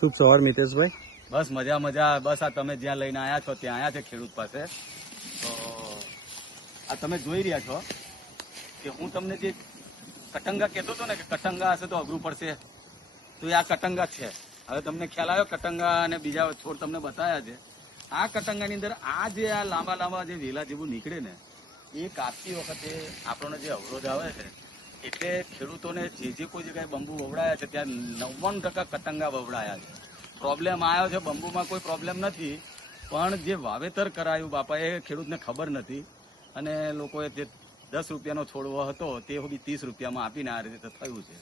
શુભ સવાર મિતેશભાઈ. બસ મજા મજા. બસ આ તમે જ્યાં લઈને આવ્યા છો ત્યાં આવ્યા છે ખેડૂત પાસે. તો આ તમે જોઈ રહ્યા છો કે હું તમને જે કટંગા કહેતો હતો ને કે કટંગા હશે તો અઘરું પડશે, તો એ આ કટંગા છે. હવે તમને ખ્યાલ આવ્યો કટંગા અને બીજા છોડ તમને બતાવ્યા છે. આ કટંગાની અંદર આ જે આ લાંબા લાંબા જે વેલા જેવું નીકળે ને એ કાપતી વખતે આપણને જે અવરોધ આવે છે, એટલે ખેડૂતોને જે કોઈ જગ્યાએ બંબુ વવડાયા છે ત્યાં 99% કટંગા વવડાયા છે. પ્રોબ્લેમ આવ્યો છે, બંબુમાં કોઈ પ્રોબ્લેમ નથી, પણ જે વાવેતર કરાયું બાપા એ ખેડૂતને ખબર નથી અને લોકોએ જે 10 રૂપિયાનો છોડવો હતો તે બી 30 રૂપિયામાં આપીને આ રીતે થયું છે.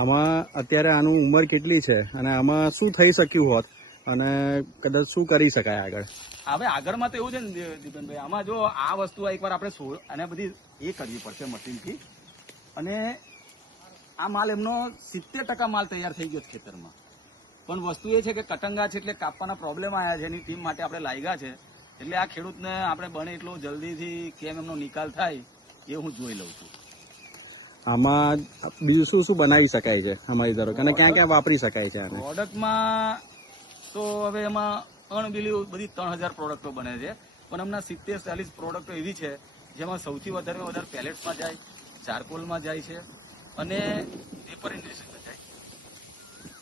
આમાં અત્યારે આનું ઉંમર કેટલી છે અને આમાં શું થઈ શક્યું હોત અને કદાચ શું કરી શકાય આગળ? હવે આગળમાં તો એવું છે ને દીપનભાઈ, આમાં જો આ વસ્તુ એકવાર આપણે અને બધી એ કરવી પડશે મશીનથી, અને આ માલ એમનો 70% માલ તૈયાર થઈ ગયો ખેતરમાં. પણ વસ્તુ એ છે કે કટંગા છે એટલે કાપવાના પ્રોબ્લેમ આવ્યા છે, એની ટીમ માટે આપણે લાગ્યા છે. એટલે આ ખેડૂતને આપણે બને એટલો જલ્દીથી કેમ એમનો નિકાલ થાય એ હું જોઈ લઉં છું. આમાં બીજું શું શું બનાવી શકાય છે અમારી તરફ અને ક્યાં ક્યાં વાપરી શકાય છે? પ્રોડક્ટમાં તો હવે એમાં અણબીલી બધી 3000 પ્રોડક્ટો બને છે, પણ હમણાં 70-40 પ્રોડક્ટો એવી છે જેમાં સૌથી વધારે પેલેટ્સમાં જાય, ચારકોલમાં જાય છે અને પેપર ઇન્ડસ્ટ્રીમાં જાય.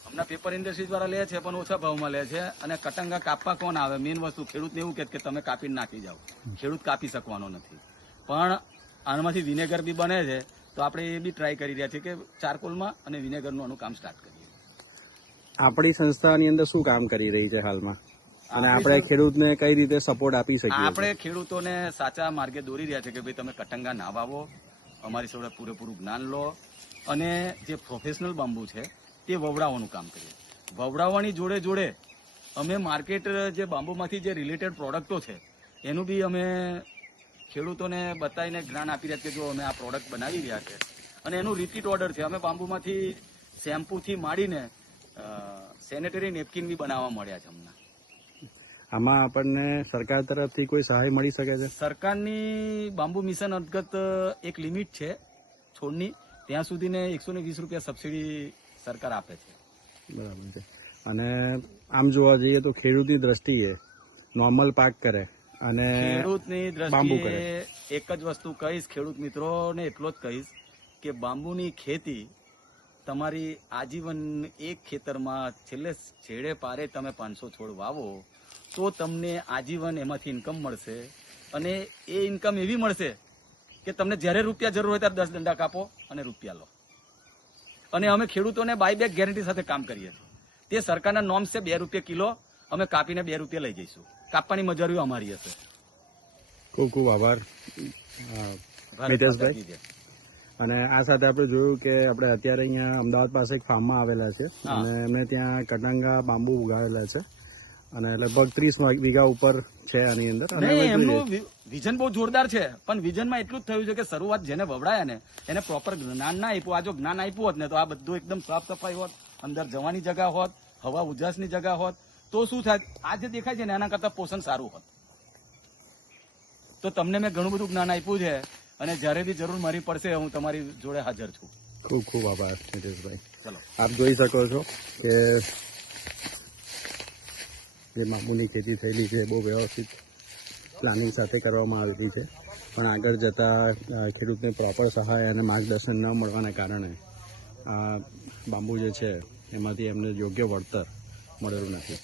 હમણાં પેપર ઇન્ડસ્ટ્રી દ્વારા લે છે પણ ઓછા ભાવમાં લે છે. અને કટંગા કાપવા કોણ આવે? મેઇન વસ્તુ ખેડૂતને એવું કે તમે કાપીને નાખી જાઓ. ખેડૂત કાપી શકવાનો નથી. પણ આનામાંથી વિનેગર બી બને છે, તો આપણે એ બી ટ્રાય કરી રહ્યા છીએ કે ચારકોલમાં અને વિનેગરનું આનું કામ સ્ટાર્ટ કરીએ. આપણી સંસ્થાની અંદર શું કામ કરી રહી છે હાલમાં, અને આપણે ખેડૂતને કઈ રીતે સપોર્ટ આપી શકીએ? આપણે ખેડૂતોને સાચા માર્ગે દોરી રહ્યા છે કે ભાઈ તમે કટંગા ના વાવો, અમારી જોડે પૂરેપૂરું જ્ઞાન લો અને જે પ્રોફેશનલ બાંબુ છે તે વવડાવવાનું કામ કરીએ. વવડાવવાની જોડે જોડે અમે માર્કેટ જે બાંબુમાંથી જે રિલેટેડ પ્રોડક્ટો છે એનું બી અમે ખેડૂતોને બતાવીને જ્ઞાન આપી રહ્યા કે જો અમે આ પ્રોડક્ટ બનાવી રહ્યા છે અને એનું રિપીટ ઓર્ડર છે. અમે બાંબુમાંથી શેમ્પૂથી માંડીને સેનેટરી નેપકિન બી બનાવવા મળ્યા છે હમણાં. આમાં આપણને સરકાર તરફથી કોઈ સહાય મળી શકે છે? સરકારની બાંબુ મિશન અંતર્ગત એક લિમિટ છે છોડની, ત્યાં સુધીને 120 રૂપિયા સબસિડી સરકાર આપે છે. બરાબર છે. અને આમ જોવા જઈએ તો ખેડૂતની દ્રષ્ટિએ નોર્મલ પાક કરે અને ખેડૂતની દ્રષ્ટિએ એક જ વસ્તુ કહીશ, ખેડૂત મિત્રોને એટલો જ કહીશ કે બાંબુની ખેતી તમારી આજીવન એક ખેતરમાં છેડે પારે તમે 500 છોડ વાવો તો તમને આજીવન એમાંથી ઇન્કમ મળશે. અને એ ઇન્કમ એવી મળશે કે તમને જ્યારે રૂપિયા જરૂર હોય ત્યારે 10 દંડા કાપો અને રૂપિયા લો. અને અમે ખેડૂતોને બાયબેક ગેરંટી સાથે કામ કરીએ છીએ. તે સરકારના નોર્મ્સ છે 2 રૂપિયા કિલો, અમે કાપીને 2 રૂપિયા લઈ જઈશું. કાપવાની મજૂરી અમારી હશે. ખૂબ ખૂબ આભાર મિતેશભાઈ. અને આ સાથે આપણે જોયું કે આપણે અત્યારે અહીંયા અમદાવાદ પાસે એક ફાર્મમાં આવેલા છે અને એમને ત્યાં કટંગા બાંબુ ઉગાડેલા છે અને લગભગ 30 વીઘા ઉપર છે આની અંદર. એમનું વિઝન બહુ જોરદાર છે, પણ વિઝનમાં એટલું જ થયું છે કે શરૂઆત જેને વવડાયા ને એને પ્રોપર જ્ઞાન ના આપ્યું. આ જો જ્ઞાન આપ્યું હોત ને તો આ બધું એકદમ સાફ સફાઈ હોત, અંદર જવાની જગા હોત, હવા ઉજાસની જગા હોત, તો શું થાય? આ જે દેખાય છે ને એના કરતા પોષણ સારું હોત. તો તમને મેં ઘણું બધું જ્ઞાન આપ્યું છે અને જ્યારે બી જરૂર મારી પડશે હું તમારી જોડે હાજર છું. ખૂબ ખૂબ આભાર નીતેશભાઈ. ચલો, આપ જોઈ શકો છો કે જે બાંબુની ખેતી થયેલી છે બહુ વ્યવસ્થિત પ્લાનિંગ સાથે કરવામાં આવેલી છે, પણ આગળ જતાં ખેડૂતને પ્રોપર સહાય અને માર્ગદર્શન ન મળવાના કારણે આ બાંબુ જે છે એમાંથી એમને યોગ્ય વળતર મળેલું નથી.